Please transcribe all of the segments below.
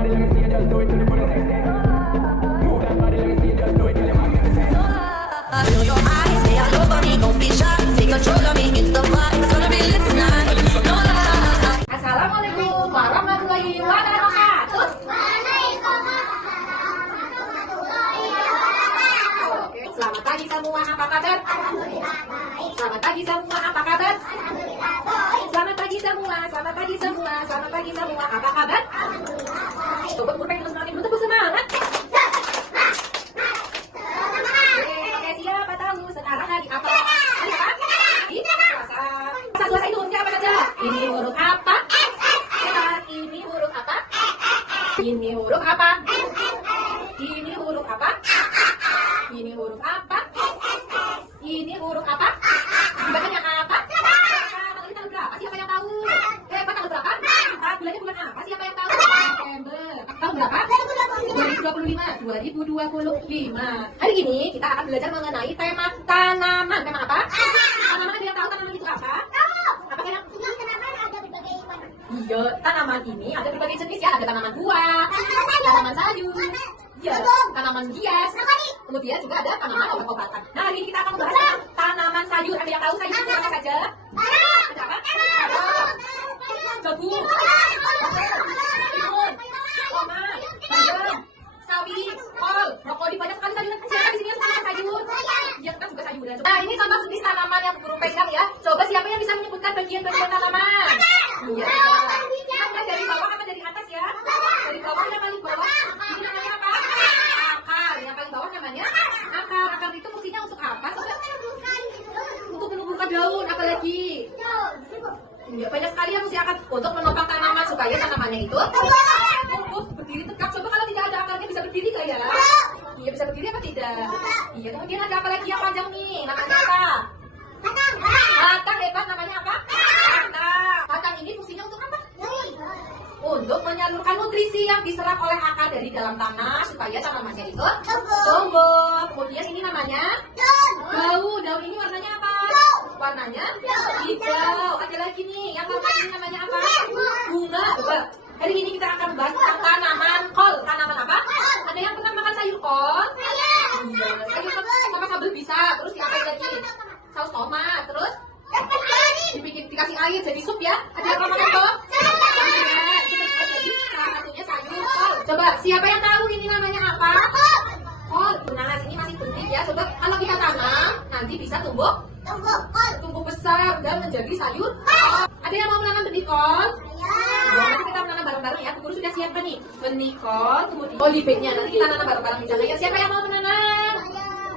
Assalamualaikum warahmatullahi wabarakatuh. Oke, selamat pagi semua, apa kabar? Selamat pagi semua, apa kabar? Selamat pagi semua, selamat pagi semua, selamat pagi semua, apa kabar? Coba gue pengen semangat dulu, tepuk semangat. Oke, siapa tahu sekarang hari apa? Hari apa? Hari puasa. Puasa itu hurufnya apa saja? Ini huruf apa? Ini huruf apa? Ini huruf apa? Ini huruf apa? Ini huruf apa? Ini huruf apa? Bacanya apa? Tanggal ini tanggal berapa? Siapa yang tahu? Tanggal berapa? Bulannya bulan apa? Siapa yang tahu? September. Tahun berapa? 2025. Hari ini kita akan belajar mengenai tema tanaman. Tema apa? Tanaman, ada yang tahu tanaman itu apa? Apa yang? Iya, tanaman ini ada berbagai jenis ya. Ada tanaman buah, tanaman sayur, ya, tanaman hias. Kemudian juga ada tanaman obat-obatan. Nah, hari ini kita akan membahas tentang tanaman sayur. Ada yang tahu sayur itu apa saja? Ada apa? Jagung, timun, tomat, bayam, sawi, kol, brokoli, banyak sekali sayuran. Siapa di sini yang suka makan sayur? Iya, kita suka sayuran. Nah, ini contoh jenis tanaman yang guru pegang ya. Coba siapa yang bisa menyebutkan bagian-bagian tanaman? Iya. Kita mulai dari bawah apa dari atas ya? Dari bawah yang paling bawah. Ini namanya apa? Akar. Yang paling bawah namanya akar. Akar itu fungsinya untuk apa? Untuk menumbuhkan daun, apalagi? Ya, banyak sekali yang fungsi akar untuk menopang tanaman supaya tanamannya itu tumbuh berdiri tegak. Coba kalau tidak ada akarnya bisa berdiri nggak ya? Iya, bisa berdiri apa tidak? Iya, kemudian ada apa lagi yang panjang nih? Namanya apa? Batang hebat, namanya apa? Batang. Batang ini fungsinya untuk apa? Untuk menyalurkan nutrisi yang diserap oleh akar dari dalam tanah supaya tanamannya itu tumbuh. Kemudian ini namanya daun. Daun ini warnanya apa? Warnanya hijau. Ada lagi nih, yang warna ini namanya apa? Bunga. Coba. Hari ini kita akan bahas tentang tanaman kol. Tanaman apa? Ada yang pernah makan sayur kol? Iya. Sayur kol sama sambal bisa. Terus diapain lagi? Saus tomat. Terus dikasih air jadi sup ya. Ada yang pernah makan kol? Jadi salah satunya sayur kol. Coba, siapa yang tahu ini namanya apa? Kol. Nah, ini masih benih ya. Coba kalau kita tanam, nanti bisa tumbuh besar dan menjadi sayur. Ada yang mau menanam benih kol? Ya, nanti kita menanam bareng-bareng ya. Guru sudah siapkan nih benih kol, kemudian polybagnya. Nanti kita nanam bareng-bareng di sana ya. Siapa yang mau menanam?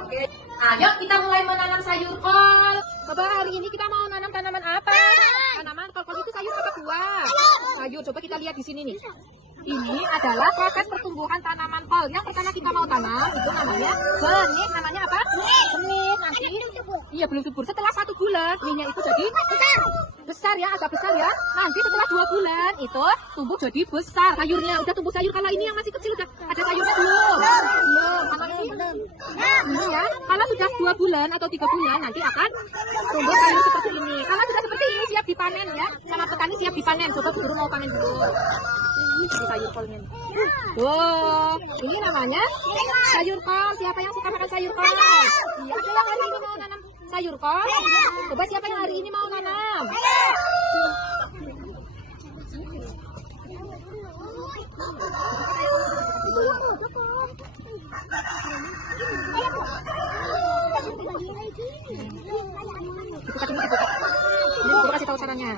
Oke. Ayo kita mulai menanam sayur kol. Coba hari ini kita mau nanam tanaman apa? Tanaman kol itu sayur apa buah? Sayur. Coba kita lihat di sini nih. Ini adalah proses pertumbuhan tanaman kol. Yang pertama kita mau tanam itu namanya benih. Namanya apa? Benih. Nanti iya belum subur. Setelah 1 bulan benihnya itu jadi besar ya, agak besar ya. Nanti setelah 2 bulan itu tumbuh jadi besar. Sayurnya udah tumbuh sayur. Kalau ini yang masih kecil udah ada sayurnya belum? Kalau ini belum ya. Kalau sudah 2 bulan atau 3 bulan nanti akan tumbuh sayur seperti ini. Kalau sudah seperti ini siap dipanen ya. Sama petani siap dipanen. Coba guru mau panen dulu. Ini sayur kolnya. Wow, ini namanya sayur kol. Siapa yang suka makan sayur kol? Iya, ada yang hari ini mau nanam sayur kol? Coba siapa yang hari ini mau nanam? Dibuka dulu, dibuka. Ini coba kasih tahu caranya.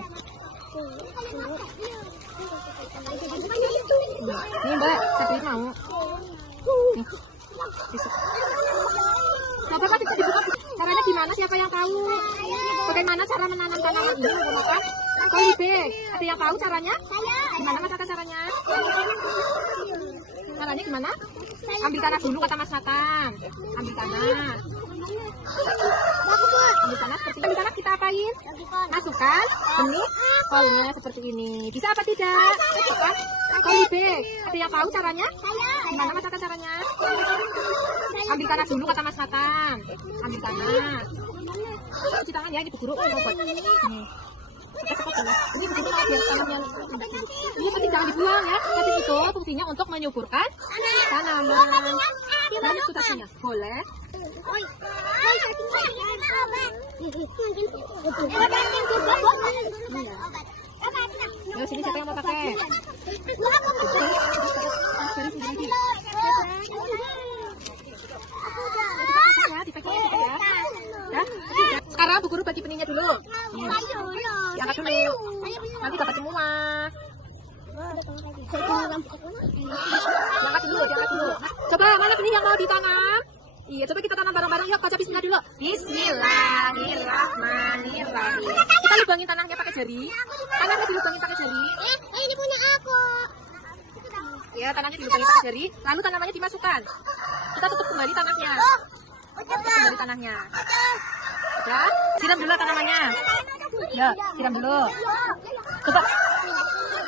Ini Mbak, saya mau. Nih, bisa. Nah, Bapak bisa dibuka. Caranya gimana? Siapa yang tahu? Bagaimana cara menanam tanaman ini menggunakan polybag? Ada yang tahu caranya? Gimana Mas Nathan caranya? Caranya gimana? Ambil tanah dulu kata Mas Nathan. Ambil tanah. Ambil tanah seperti ini. Ambil tanah kita apain? Masukkan benih kolnya seperti ini. Bisa apa tidak? Masukkan polybag. Ada yang tahu caranya? Gimana Mas Nathan caranya? Ambil tanah dulu kata Mas Nathan. Ambil tanah. Cuci tangan ya, ini Bu Guru. Nih. Ini begitu mau biar tanamnya. Ini penting jangan dibuang ya. Tapi itu fungsinya untuk menyuburkan tanaman. Banyak tugasnya. Boleh. Nah, sini siapa yang mau pakai? Sekarang Bu Guru bagi benihnya dulu. Diangkat dulu. Nanti dapat semua. Diangkat dulu. Coba mana benih yang mau ditanam? Iya, coba kita tanam bareng-bareng. Yuk, baca bismillah dulu. Bismillahirrahmanirrahim. Kita lubangin tanahnya pakai jari. Tanahnya dilubangin pakai jari. Ini punya aku. Ya, tanahnya dilubangin pakai jari. Lalu tanamannya dimasukkan. Kita tutup kembali tanahnya. Tutup kembali tanahnya. Ya, siram dulu tanamannya. Ya, siram dulu. Coba.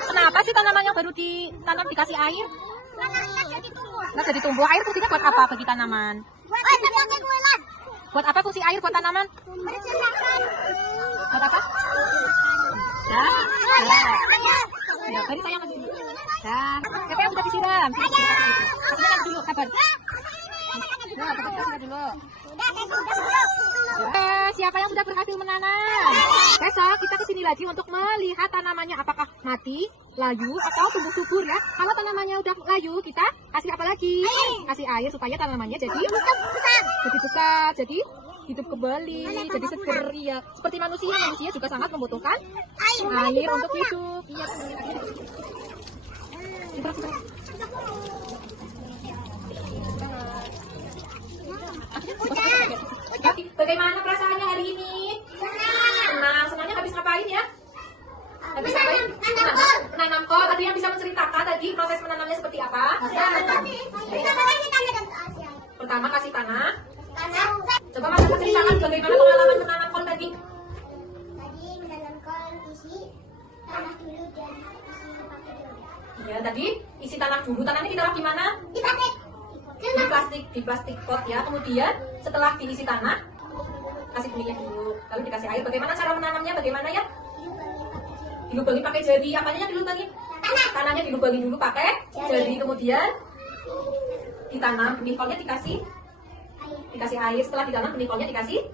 Kenapa sih tanamannya baru ditanam dikasih air? Nah, jadi tumbuh. Air fungsinya buat apa bagi tanaman? Buat apa fungsi air buat tanaman? Buat apa? Ya, beri saya masih. Nah, siapa yang sudah disiram? Kasih dulu, kabar. Ya, kasih dulu. Siapa yang sudah berhasil menanam? Besok kita kesini lagi untuk melihat tanamannya apakah mati, layu, atau tumbuh subur ya. Kalau tanamannya udah layu, kita kasih apa lagi? Kasih air supaya tanamannya jadi besar, jadi hidup kembali, jadi seger ya. Seperti manusia juga sangat membutuhkan air untuk hidup. Iya. Bagaimana perasaannya hari ini? Senang. Senangnya habis ngapain ya? Habis ngapain? Menanam kol. Tadi yang bisa menceritakan tadi proses menanamnya seperti apa? Pertama kasih tanah. Coba Mas ceritakan bagaimana pengalaman menanam kol tadi? Tadi menanam kol isi tanah dulu dan isi pakai dulu. Iya, tadi isi tanah dulu. Tanahnya ditaruh di mana? Di plastik pot ya. Kemudian setelah diisi tanah, kasih benihnya dulu. Lalu dikasih air. Bagaimana cara menanamnya? Bagaimana ya? Dilubangin pakai jari. Apanya dilubangin? Tanahnya dilubangin dulu pakai jari. Kemudian ditanam. Benih kolnya dikasih air. Setelah ditanam benih kolnya dikasih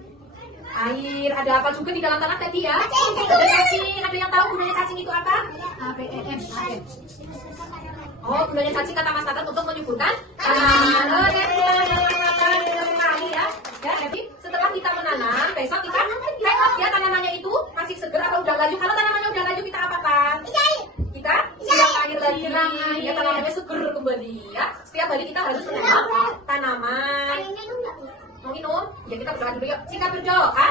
air. Ada apa juga di dalam tanah tadi ya? Ada cacing. Ada yang tahu gunanya cacing itu apa? Oh, gunanya cacing kata Mas Nathan untuk menyuburkan tanaman. Oh, ya, sekali ya. Ya, jadi setelah kita menanam, besok kita tengok ya tanamannya itu masih seger atau udah layu. Kalau tanamannya udah layu, kita apakan? Kita siram air lagi. Ya, tanamannya seger kembali ya. Setiap hari kita harus menanam tanaman. Mau minum? Ya, kita berdoa dulu yuk. Sikap berdoa.